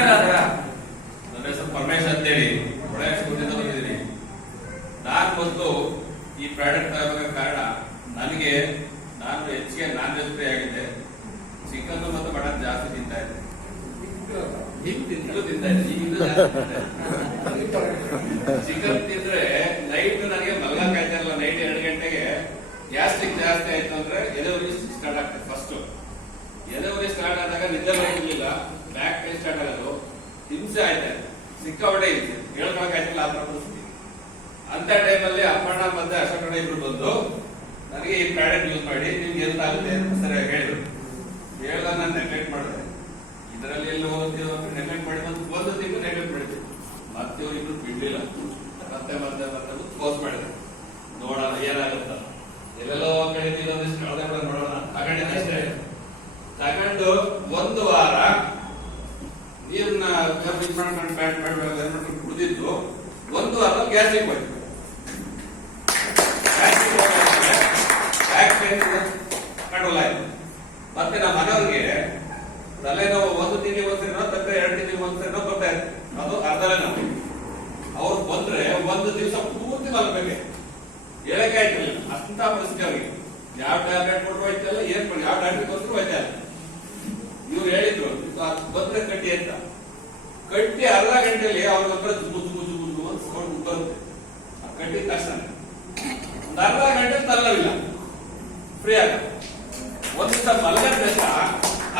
ನನ್ನ ಹೆಸರು ಪರಮೇಶ್ ಅಂತೇಳಿ ಒಳ್ಳೆಯ ಸ್ಕೂಲಿಂದ ಬಂದಿದ್ದೀನಿ. ನಾನು ಬಂದು ಈ ಪ್ರಾಡಕ್ಟ್ ತಗೋಬೇಕಾದ ಕಾರಣ ನಾನು ಹೆಚ್ಚಿಗೆ ನಾನ್ ವೆಜ್ ಫ್ರೀ ಆಗಿದ್ದೆ. ಚಿಕನ್ ಮತ್ತು ಮಟನ್ ಜಾಸ್ತಿ ತಿಂತಾ ಇದ್ದೆ. ಚಿಕನ್ ತಿಂದ್ರೆ ನೈಟ್ ನನಗೆ ಮಲಗಕ್ಕಾಯ್ತಾ ಇಲ್ಲ. ನೈಟ್ 2 ಗಂಟೆಗೆ ಗ್ಯಾಸ್ಟ್ರಿಕ್ ಜಾಸ್ತಿ ಆಯ್ತು ಅಂದ್ರೆ ಎದೆ ಉರಿ ಸ್ಟಾರ್ಟ್ ಆಗ್ತದೆ. ಫಸ್ಟ್ ಎದೆ ಉರಿ ಸ್ಟಾರ್ಟ್ ಆದಾಗ ನಿದ್ದೆ ಬರೋದಿಲ್ಲ, ಬ್ಯಾಕ್ ಪೇನ್ ಸ್ಟಾರ್ಟ್ ಆಗೋದು, ಹಿಂಸೆ ಆಯ್ತು, ಸಿಕ್ಕಾಪಟ್ಟೆ ಹಿಂಸೆ, ಹೇಳ್ಕೊಳಕ್ ಆಯ್ತಿಲ್ಲ ಆ ಪರಿಸ್ಥಿತಿ. ಅಂತ ಟೈಮಲ್ಲಿ ಅಪ್ಪಣ್ಣ ಮತ್ತೆ ಅಶೋಕಣ್ಣ ಇಬ್ರು ಬಂದು ನನಗೆ ಈ ಪ್ರಾಡಕ್ಟ್ ಯೂಸ್ ಮಾಡಿ ನಿಮ್ಗೆ ಎಂತ ಆಗುತ್ತೆ ಅಂತ ಸರಿಯಾಗಿ ಹೇಳಿದ್ರು. ಹೇಳ ನಾನು ನೆಗ್ಲೆಕ್ಟ್ ಮಾಡಿದೆ. ಇದರಲ್ಲಿ ಎಲ್ಲಿ ಹೋಗ್ತೀವಿ ನೆಗ್ಲೆಕ್ಟ್ ಮಾಡಿ ಒಂದು ತಿಂಗಳು ನೆಗ್ಲೆಕ್ಟ್ ಮಾಡಿದ್ವಿ. ಮತ್ತೆ ಇವ್ರಿಬ್ರು ಬಿಡ್ಲಿಲ್ಲ. ಮತ್ತೆ ಮತ್ತೆ ಮತ್ತೆ ಪೋಸ್ಟ್ ಮಾಡಿದ್ರು, ನೋಡೋಣ ಏನಾಗುತ್ತ, ಎಲ್ಲೆಲ್ಲೋ ಕಳಿತೀವಿ ಒಂದಿಷ್ಟು ಕಳೆದ ಕೂಡ ನೋಡೋಣ. ತಗೊಂಡಿದ್ದೆ ಅಷ್ಟೇ. ತಗೊಂಡು 1 ವಾರ ನೀರನ್ನ ಮಾಡ್ಕೊಂಡು ಕುಡಿದಿದ್ದು 1 ವಾರ ಗ್ಯಾಸ್ಟ್ರಿಕ್ ಹೋಯ್ತು. ಕಂಟ್ರೋಲ್ ಆಯ್ತು. ಮತ್ತೆ ನಮ್ಮ ಮನೆಯವ್ರಿಗೆ ತಲೆನೋವು 1 ತಿಂಗಳಿಗೆ ಒಂದ್ಸರಿನೋ ತಪ್ಪೆ 2 ತಿಂಗಳಿಗೆ ಒಂದ್ಸರಿನೋ ಬರ್ತಾ ಇತ್ತು. ಅದು ಅರ್ಧಲೇನೋವು. ಅವ್ರು ಬಂದ್ರೆ 1 ದಿವಸ ಪೂರ್ತಿ ಮಲ್ಬೇಕು, ಹೇಳಕ್ಕೆ ಆಯ್ತಿಲ್ಲ ಅಂತ ಪರಿಸ್ಥಿತಿ ಅವ್ರಿಗೆ. ಯಾವ ಟ್ಯಾಬ್ಲೆಟ್ ಕೊಟ್ಟರು ಹೋಯ್ತಲ್ಲ, ಏನ್ ಮಾಡಿ ಯಾವ ಡಾಕ್ಟರ್ ಬಂದ್ರು ಹೋಯ್ತಾ ಇಲ್ಲ. ಇವ್ರು ಹೇಳಿದ್ರು ಬಂದ್ರೆ ಕಟ್ಟಿ ಅಂತ. ಕಟ್ಟಿ ಅರ್ಧ ಗಂಟೆಯಲ್ಲಿ ಅವ್ರಿಗೊಬ್ಬರ ಸೌಂಡ್ ಬರುತ್ತೆ. ಕಟ್ಟಿ ತಕ್ಷಣ ಒಂದು ಅರ್ಧ ಗಂಟೆ ತಲ್ಲವಿಲ್ಲ, ಫ್ರೀ ಆಗ. ಒಂದ್ ದಿವಸ ಮಲಗದ ತಕ್ಷಣ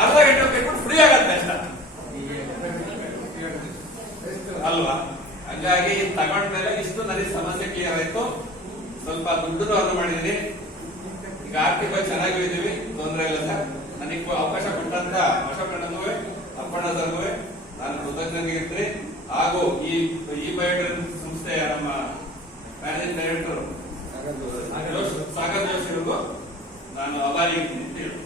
ಅರ್ಧ ಗಂಟೆ ಕಟ್ಬಿಟ್ಟು ಫ್ರೀ ಆಗದ ತಕ್ಷಣ ಅಲ್ವಾ. ಹಂಗಾಗಿ ತಗೊಂಡ್ಮೇಲೆ ಇಷ್ಟು ನನಗೆ ಸಮಸ್ಯೆ ಕ್ಲಿಯರ್ ಆಯ್ತು. ಸ್ವಲ್ಪ ದುಡ್ಡು ಅರ್ಧ ಮಾಡಿದೀನಿ. ಈಗ ಆರ್ಥಿಕವಾಗಿ ಚೆನ್ನಾಗಿ ಇದ್ದೀವಿ, ತೊಂದರೆ ಇಲ್ಲ ಸರ್. ನನಗೆ ಅವಕಾಶ ಕೊಟ್ಟಂತ ಅಶೋಕಣ್ಣನೂ ಅಪ್ಪಣ್ಣ ಸರ್ಗೂ ನಾನು ಕೃತಜ್ಞನಾಗಿರ್ತೀನಿ. ಹಾಗೂ ಈ ಬಯೋಟ್ರಿನ್ ಸಂಸ್ಥೆಯ ನಮ್ಮ ಮ್ಯಾನೇಜಿಂಗ್ ಡೈರೆಕ್ಟರ್ ಸಾಗರ್ ಜೋಶಿಗೂ ನಾನು ಆಭಾರಿ ಇರ್ತೀನಿ ಅಂತ ಹೇಳಿ